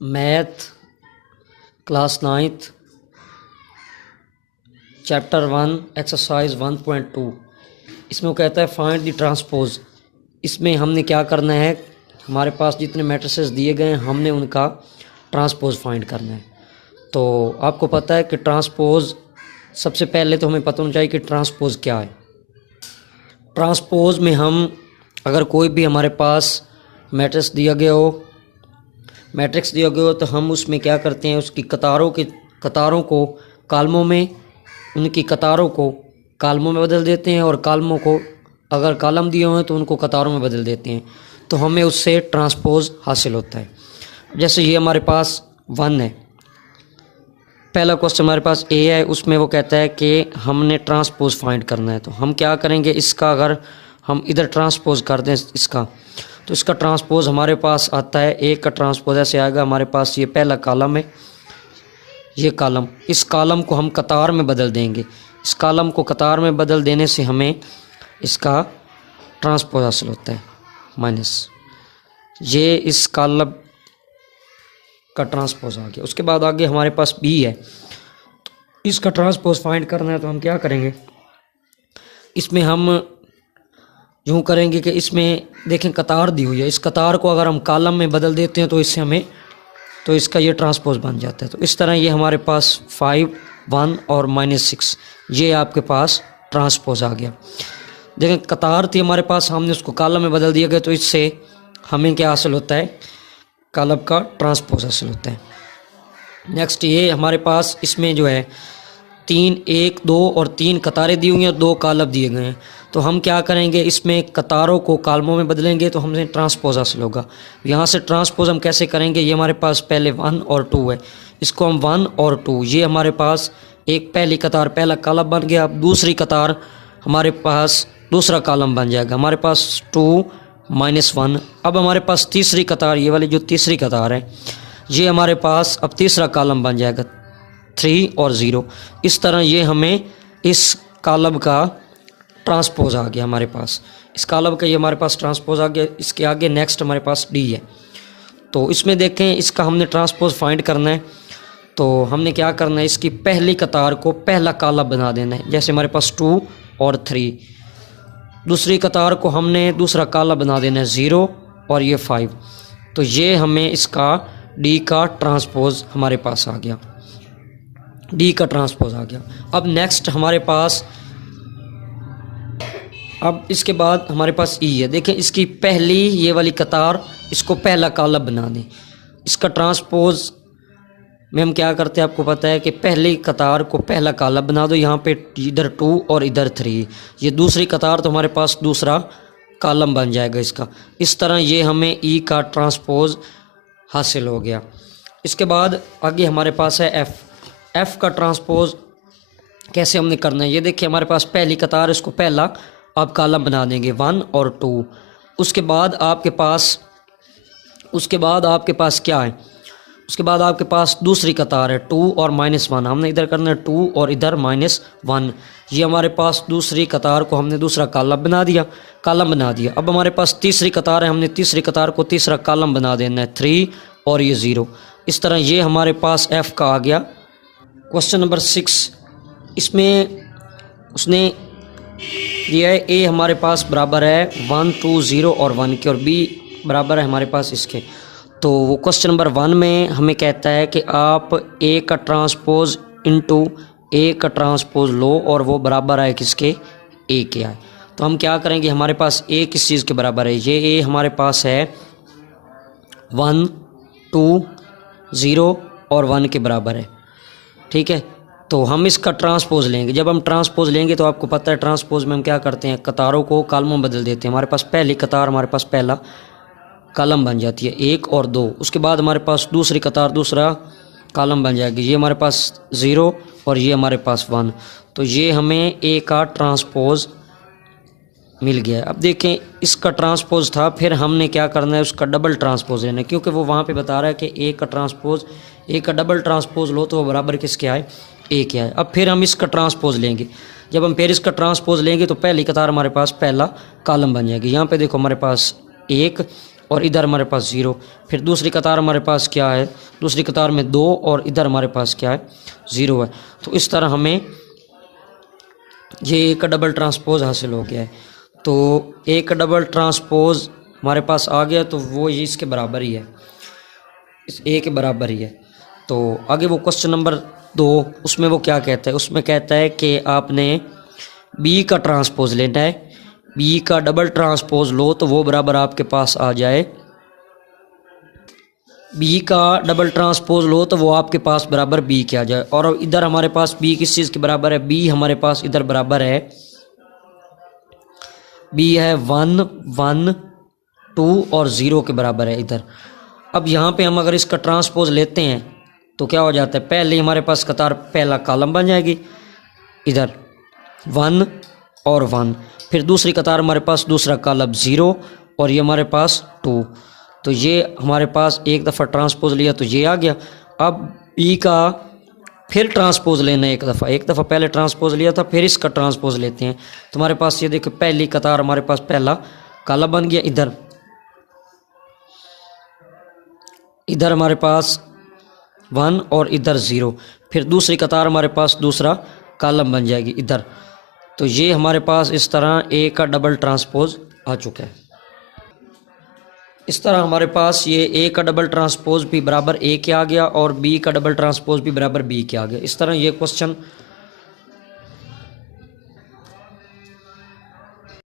Math class 9th chapter 1 exercise 1.2। इसमें वो कहता है फाइंड द ट्रांसपोज। इसमें हमने क्या करना है, हमारे पास जितने मैट्रिसेस दिए गए हैं हमने उनका ट्रांसपोज फाइंड करना है। तो आपको पता है कि ट्रांसपोज, सबसे पहले तो हमें पता होना चाहिए कि ट्रांसपोज क्या है। ट्रांसपोज में हम अगर कोई भी हमारे पास मैट्रिक्स दिया गया हो तो हम उसमें क्या करते हैं, उसकी कतारों को कालमों में, उनकी कतारों को कालमों में बदल देते हैं और कालमों को, अगर कालम दिए हुए हैं तो उनको कतारों में बदल देते हैं। तो हमें उससे ट्रांसपोज हासिल होता है। जैसे ये हमारे पास 1 है, पहला क्वेश्चन हमारे पास ए है, उसमें वो कहता है कि हमने ट्रांसपोज फाइंड करना है। तो हम क्या करेंगे, इसका अगर हम इधर ट्रांसपोज कर दें इसका, तो इसका ट्रांसपोज हमारे पास आता है, एक का ट्रांसपोज ऐसे आएगा। हमारे पास ये पहला कॉलम है, ये कॉलम, इस कॉलम को हम कतार में बदल देंगे। इस कॉलम को कतार में बदल देने से हमें इसका ट्रांसपोज हासिल होता है माइनस, ये इस कॉलम का ट्रांसपोज आ गया। उसके बाद आगे हमारे पास बी है, इसका ट्रांसपोज फाइंड करना है। तो हम क्या करेंगे, इसमें हम यूँ करेंगे कि इसमें देखें कतार दी हुई है, इस कतार को अगर हम कॉलम में बदल देते हैं तो इससे हमें, तो इसका ये ट्रांसपोज बन जाता है। तो इस तरह ये हमारे पास 5, 1 और -6, ये आपके पास ट्रांसपोज आ गया। देखें कतार थी हमारे पास, हमने उसको कॉलम में बदल दिया गया, तो इससे हमें क्या हासिल होता है, कॉलम का ट्रांसपोज हासिल होता है। नेक्स्ट ये हमारे पास इसमें जो है 3, 1, 2 और 3 कतारें दी हुई हैं, 2 कॉलम दिए गए हैं। तो हम क्या करेंगे, इसमें कतारों को कालमों में बदलेंगे तो हमें ट्रांसपोज हासिल होगा। यहाँ से ट्रांसपोज हम कैसे करेंगे, ये हमारे पास पहले 1 और 2 है, इसको हम 1 और 2, ये हमारे पास एक पहली कतार पहला कॉलम बन गया। अब दूसरी कतार हमारे पास दूसरा कॉलम बन जाएगा, हमारे पास 2 -1। अब हमारे पास तीसरी कतार, ये वाली जो तीसरी कतार है, ये हमारे पास अब तीसरा कॉलम बन जाएगा 3 और 0। इस तरह ये हमें इस कॉलम का ट्रांसपोज आ गया हमारे पास, इस कॉलम का ये हमारे पास ट्रांसपोज आ गया। इसके आगे नेक्स्ट हमारे पास डी है। तो इसमें देखें इसका हमने ट्रांसपोज फाइंड करना है। तो हमने क्या करना है, इसकी पहली कतार को पहला कॉलम बना देना है। जैसे हमारे पास 2 और 3, दूसरी कतार को हमने दूसरा कॉलम बना देना है 0 और ये 5। तो ये हमें इसका डी का ट्रांसपोज हमारे पास आ गया, डी का ट्रांसपोज आ गया। अब नेक्स्ट हमारे पास, अब इसके बाद हमारे पास ई है। देखें इसकी पहली ये वाली कतार, इसको पहला कॉलम बना दें। इसका ट्रांसपोज में हम क्या करते हैं, आपको पता है कि पहली कतार को पहला कॉलम बना दो। यहाँ पे इधर 2 और इधर 3, ये दूसरी कतार तो हमारे पास दूसरा कॉलम बन जाएगा इसका। इस तरह ये हमें ई का ट्रांसपोज हासिल हो गया। इसके बाद आगे हमारे पास है एफ़ का ट्रांसपोज कैसे हमने करना है, ये देखिए हमारे पास पहली कतार, इसको पहला आप कॉलम बना देंगे 1 और 2। उसके बाद आपके पास क्या है, उसके बाद आपके पास दूसरी कतार है 2 और -1। हमने इधर करना है 2 और इधर -1। ये हमारे पास दूसरी कतार को हमने दूसरा कॉलम बना दिया। अब हमारे पास तीसरी कतार है, हमने तीसरी कतार को तीसरा कॉलम बना देना है 3 और ये 0। इस तरह ये हमारे पास एफ़ का आ गया। क्वेश्चन नंबर 6, इसमें उसने दिया है ए हमारे पास बराबर है 1, 2, 0 और 1 के, और बी बराबर है हमारे पास इसके। तो वो क्वेश्चन नंबर 1 में हमें कहता है कि आप ए का ट्रांसपोज इनटू ए का ट्रांसपोज लो और वो बराबर है किसके, ए के है। तो हम क्या करेंगे, हमारे पास ए किस चीज़ के बराबर है, ये ए हमारे पास है 1, 2, 0 और 1 के बराबर है, ठीक है। तो हम इसका ट्रांसपोज लेंगे। जब हम ट्रांसपोज लेंगे तो आपको पता है ट्रांसपोज में हम क्या करते हैं, कतारों को कालमों में बदल देते हैं। हमारे पास पहली कतार हमारे पास पहला कॉलम बन जाती है 1 और 2। उसके बाद हमारे पास दूसरी कतार दूसरा कॉलम बन जाएगी, ये हमारे पास 0 और ये हमारे पास 1। तो ये हमें ए का ट्रांसपोज मिल गया। अब देखें इसका ट्रांसपोज था, फिर हमने क्या करना है, उसका डबल ट्रांसपोज लेना है, क्योंकि वो वहाँ पे बता रहा है कि ए का डबल ट्रांसपोज लो तो वो बराबर किसके आए, ए क्या है। अब फिर हम इसका ट्रांसपोज लेंगे। जब हम फिर इसका ट्रांसपोज लेंगे तो पहली कतार हमारे पास पहला कॉलम बन जाएगी। यहाँ पे देखो हमारे पास 1 और इधर हमारे पास 0। फिर दूसरी कतार हमारे पास क्या है, दूसरी कतार में 2 और इधर हमारे पास क्या है, 0 है। तो इस तरह हमें ये एक डबल ट्रांसपोज हासिल हो गया है। तो एक डबल ट्रांसपोज हमारे पास आ गया, तो वो ये इसके बराबर ही है, इस ए के बराबर ही है। तो आगे वो क्वेश्चन नंबर 2, उसमें वो क्या कहता है, उसमें कहता है कि आपने बी का ट्रांसपोज लेना है, बी का डबल ट्रांसपोज लो तो वो बराबर आपके पास आ जाए, बी का डबल ट्रांसपोज लो तो वो आपके पास बराबर बी के आ जाए। और इधर हमारे पास बी किस चीज़ के बराबर है, बी हमारे पास इधर बराबर है, बी है 1 1 2 और 0 के बराबर है इधर। अब यहाँ पे हम अगर इसका ट्रांसपोज लेते हैं तो क्या हो जाता है, पहले हमारे पास कतार पहला कॉलम बन जाएगी, इधर 1 और 1, फिर दूसरी कतार हमारे पास दूसरा कॉलम 0 और ये हमारे पास 2। तो ये हमारे पास एक दफ़ा ट्रांसपोज लिया तो ये आ गया। अब बी का फिर ट्रांसपोज लेना है, एक दफ़ा पहले ट्रांसपोज लिया था, फिर इसका ट्रांसपोज लेते हैं। तो हमारे पास ये देखो पहली कतार हमारे पास पहला कॉलम बन गया, इधर हमारे पास 1 और इधर 0, फिर दूसरी कतार हमारे पास दूसरा कॉलम बन जाएगी इधर। तो ये हमारे पास इस तरह ए का डबल ट्रांसपोज आ चुका है। इस तरह हमारे पास ये ए का डबल ट्रांसपोज भी बराबर ए के आ गया और बी का डबल ट्रांसपोज भी बराबर बी के आ गया। इस तरह ये क्वेश्चन